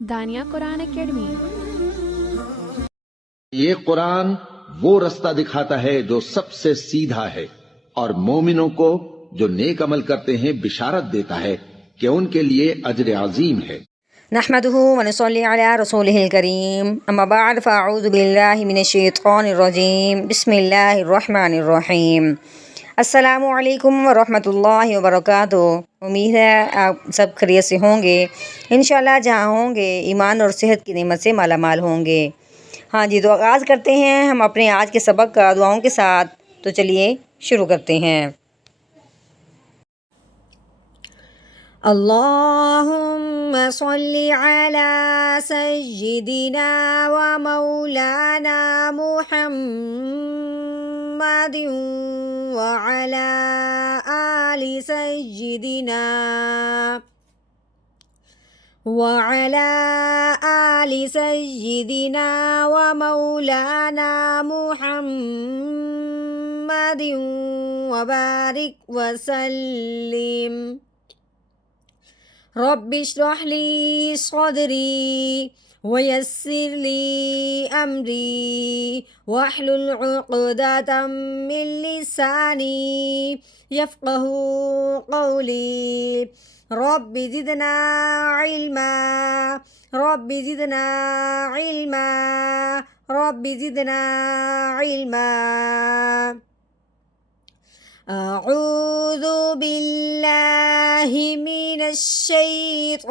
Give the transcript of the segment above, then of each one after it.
دانیہ قرآن academy. یہ قرآن وہ رستہ دکھاتا ہے جو سب سے سیدھا ہے، اور مومنوں کو جو نیک عمل کرتے ہیں بشارت دیتا ہے کہ ان کے لیے اجر عظیم ہے۔ نحمده ونصلي على رسوله الكريم اما بعد فاعوذ بالله من الشیطان الرجیم بسم اللہ الرحمن الرحیم۔ السلام علیکم ورحمۃ اللہ وبرکاتہ۔ امید ہے آپ سب خیریت سے ہوں گے، انشاءاللہ جہاں ہوں گے ایمان اور صحت کی نعمت سے مالا مال ہوں گے۔ ہاں جی، تو آغاز کرتے ہیں ہم اپنے آج کے سبق کا دعاؤں کے ساتھ۔ تو چلیے شروع کرتے ہیں۔ اللہم صلی علی سیدنا و مولانا محمد وعلی آل سیدنا و مولانا محمد وبارک وسلم۔ رب اشرح لی صدری ویسر لی امری واحلل عقدۃ من لسانی یفقہوا قولی۔ رب زدنا علما رب زدنا علما رب زدنا علما۔ اعوذ باللہ من الشیطان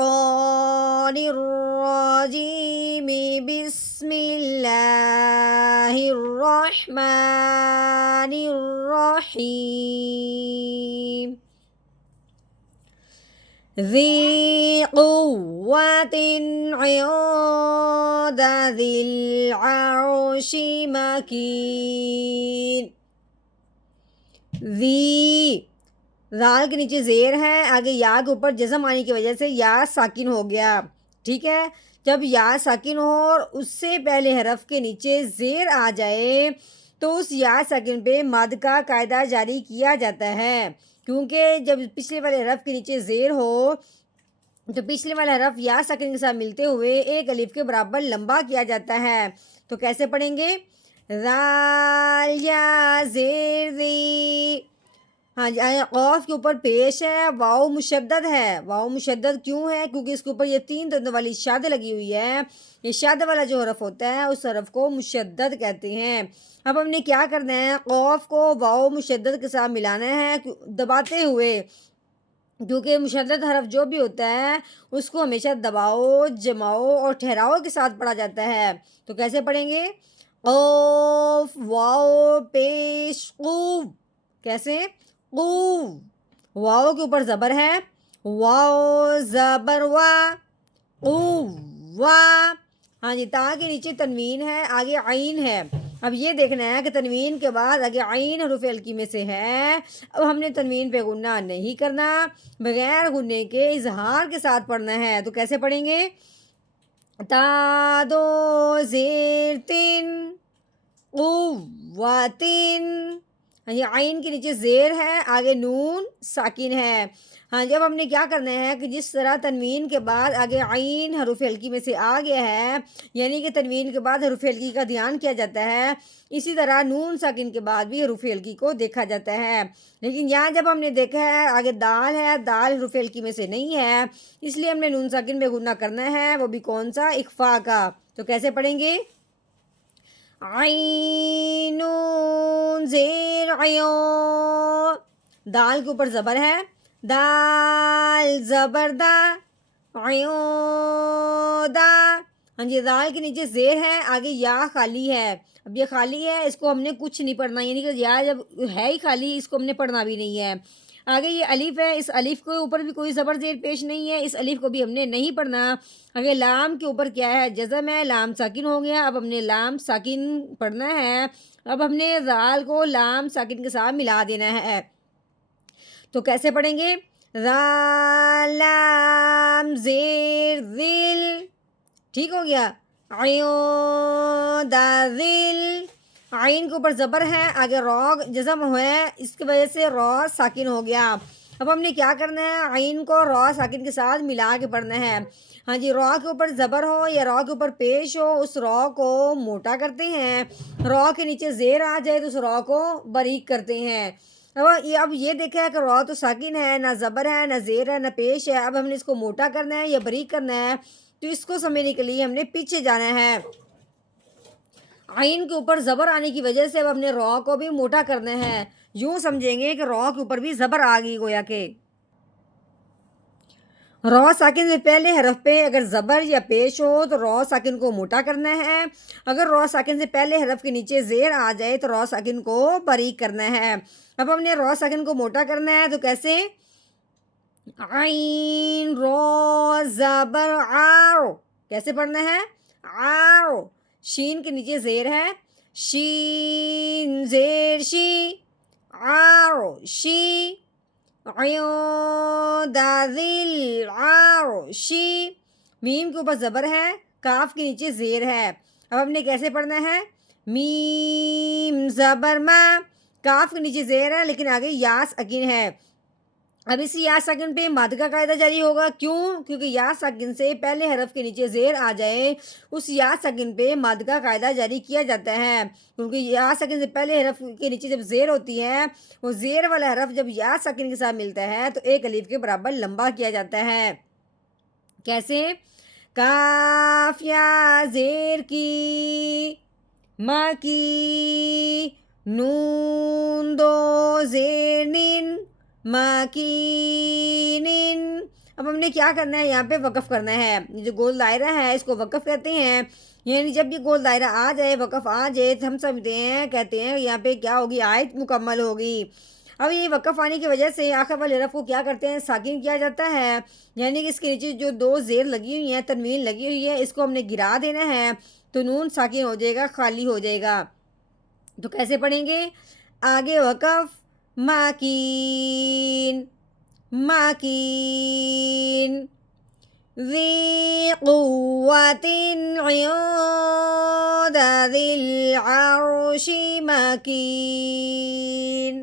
الرجیم بسم اللہ الرحمن الرحیم۔ ذی قوة عند ذی العرش مکین۔ ذی ذال کے نیچے زیر ہے، آگے یا کے اوپر جزم آنے کی وجہ سے یا ساکن ہو گیا، ٹھیک ہے۔ جب یا ساکن ہو اور اس سے پہلے حرف کے نیچے زیر آ جائے تو اس یا ساکن پہ مد کا قاعدہ جاری کیا جاتا ہے، کیونکہ جب پچھلے والے حرف کے نیچے زیر ہو تو پچھلے والا حرف یا ساکن کے ساتھ ملتے ہوئے ایک الف کے برابر لمبا کیا جاتا ہے۔ تو کیسے پڑھیں گے؟ ذال یا زیر ذی۔ ہاں جی، قاف کے اوپر پیش ہے، واؤ مشدد ہے۔ واؤ مشدد کیوں ہے؟ کیونکہ اس کے اوپر یہ تین دندوں والی شاد لگی ہوئی ہے۔ یہ شاد والا جو حرف ہوتا ہے اس حرف کو مشدد کہتے ہیں۔ اب ہم نے کیا کرنا ہے؟ قاف کو واؤ مشدد کے ساتھ ملانا ہے دباتے ہوئے، کیونکہ مشدد حرف جو بھی ہوتا ہے اس کو ہمیشہ دباؤ، جماؤ اور ٹھہراؤ کے ساتھ پڑھا جاتا ہے۔ تو کیسے پڑھیں گے؟ قاف واؤ پیش قو۔ کیسے؟ قو، واؤ کے اوپر زبر ہے، واؤ زبر وا، قو وا۔ ہاں جی، تا کے نیچے تنوین ہے، آگے عین ہے۔ اب یہ دیکھنا ہے کہ تنوین کے بعد آگے عین حروف ہلکی میں سے ہے۔ اب ہم نے تنوین پہ غنہ نہیں کرنا، بغیر غنے کے اظہار کے ساتھ پڑھنا ہے۔ تو کیسے پڑھیں گے؟ تا دو زیر تین قوتین۔ ہاں جی، عین کے نیچے زیر ہے، آگے نون ساکن ہے۔ ہاں جی، اب ہم نے کیا کرنا ہے کہ جس طرح تنوین کے بعد آگے عین حروف ہلکی میں سے آ گیا ہے، یعنی کہ تنوین کے بعد حروف ہلکی کا دھیان کیا جاتا ہے، اسی طرح نون ساکن کے بعد بھی حروف ہلکی کو دیکھا جاتا ہے۔ لیکن یہاں جب ہم نے دیکھا ہے آگے دال ہے، دال حروف ہلکی میں سے نہیں ہے، اس لیے ہم نے نون ساکن میں غنہ کرنا ہے، وہ بھی کون سا؟ اخفا کا۔ تو کیسے پڑھیں گے؟ عین نون زیر عیو۔ دال کے اوپر زبر ہے، دال زبر دا، عیو دا۔ ہاں جی، دال کے نیچے زیر ہے، آگے یا خالی ہے۔ اب یہ خالی ہے، اس کو ہم نے کچھ نہیں پڑھنا، یعنی کہ یا جب ہے ہی خالی اس کو ہم نے پڑھنا بھی نہیں ہے۔ آگے یہ الف ہے، اس الف کے اوپر بھی کوئی زبر زیر پیش نہیں ہے، اس الف کو بھی ہم نے نہیں پڑھنا۔ آگے لام کے اوپر کیا ہے؟ جزم ہے، لام ساکن ہو گیا، اب ہم نے لام ساکن پڑھنا ہے۔ اب ہم نے ذال کو لام ساکن کے ساتھ ملا دینا ہے۔ تو کیسے پڑھیں گے؟ ذال لام زیر ذل، ٹھیک ہو گیا۔ عیون دا ذل، عین کے اوپر زبر ہے، آگے را جزم ہے، اس کی وجہ سے را ساکن ہو گیا۔ اب ہم نے کیا کرنا ہے، عین کو را ساکن کے ساتھ ملا کے پڑھنا ہے. ہاں جی، را کے اوپر زبر ہو یا را کے اوپر پیش ہو اس را کو موٹا کرتے ہیں، را کے نیچے زیر آ جائے تو اس را کو باریک کرتے ہیں. اب یہ دیکھا ہے کہ را تو ساکن ہے، نہ زبر ہے نہ زیر ہے نہ پیش ہے. اب ہم نے اس کو موٹا کرنا ہے یا باریک کرنا ہے، تو اس کو سمجھنے کے لیے ہم نے پیچھے جانا ہے. عین کے اوپر زبر آنے کی وجہ سے اب ہم نے را کو بھی موٹا کرنا ہے. یوں سمجھیں گے کہ را کے اوپر بھی زبر آ گئی، گویا کہ را ساکن سے پہلے حرف پہ اگر زبر یا پیش ہو تو را ساکن کو موٹا کرنا ہے. اگر را ساکن سے پہلے حرف کے نیچے زیر آ جائے تو را ساکن کو باریک کرنا ہے. اب ہم نے را ساکن کو موٹا کرنا ہے تو کیسے، عین را زبر آو، کیسے پڑھنا ہے، آو. شین کے نیچے زیر ہے، شین زیر شی، آو شی. عیون دازل آو شی. میم کے اوپر زبر ہے، کاف کے نیچے زیر ہے. اب ہم نے کیسے پڑھنا ہے، میم زبر ما، کاف کے نیچے زیر ہے لیکن آگے یا ساکن ہے. اب اس یا ساکن پہ مد کا قاعدہ جاری ہوگا. کیوں؟ کیونکہ یا ساکن سے پہلے حرف کے نیچے زیر آ جائے اس یا ساکن پہ مد کا قاعدہ جاری کیا جاتا ہے. کیونکہ یا ساکن سے پہلے حرف کے نیچے جب زیر ہوتی ہے، وہ زیر والا حرف جب یا ساکن کے ساتھ ملتا ہے تو ایک الف کے برابر لمبا کیا جاتا ہے. کیسے، کاف یا زیر کی، ما کی، نون دو زیر نین، ماکینن. اب ہم نے کیا کرنا ہے، یہاں پہ وقف کرنا ہے. جو گول دائرہ ہے اس کو وقف کہتے ہیں. یعنی جب بھی گول دائرہ آ جائے، وقف آ جائے تو ہم سمجھتے ہیں، کہتے ہیں یہاں پہ کیا ہوگی، آیت مکمل ہوگی. اب یہ وقف آنے کی وجہ سے آخر والے حرف کو کیا کرتے ہیں، ساکن کیا جاتا ہے. یعنی کہ اس کے نیچے جو دو زیر لگی ہوئی ہیں، تنوین لگی ہوئی ہے، اس کو ہم نے گرا دینا ہے تو نون ساکن ہو جائے گا، خالی ہو جائے گا. تو کیسے پڑھیں گے، آگے وقف، ماکین، ماکین. ذی قوت عند ذی العرش مکین.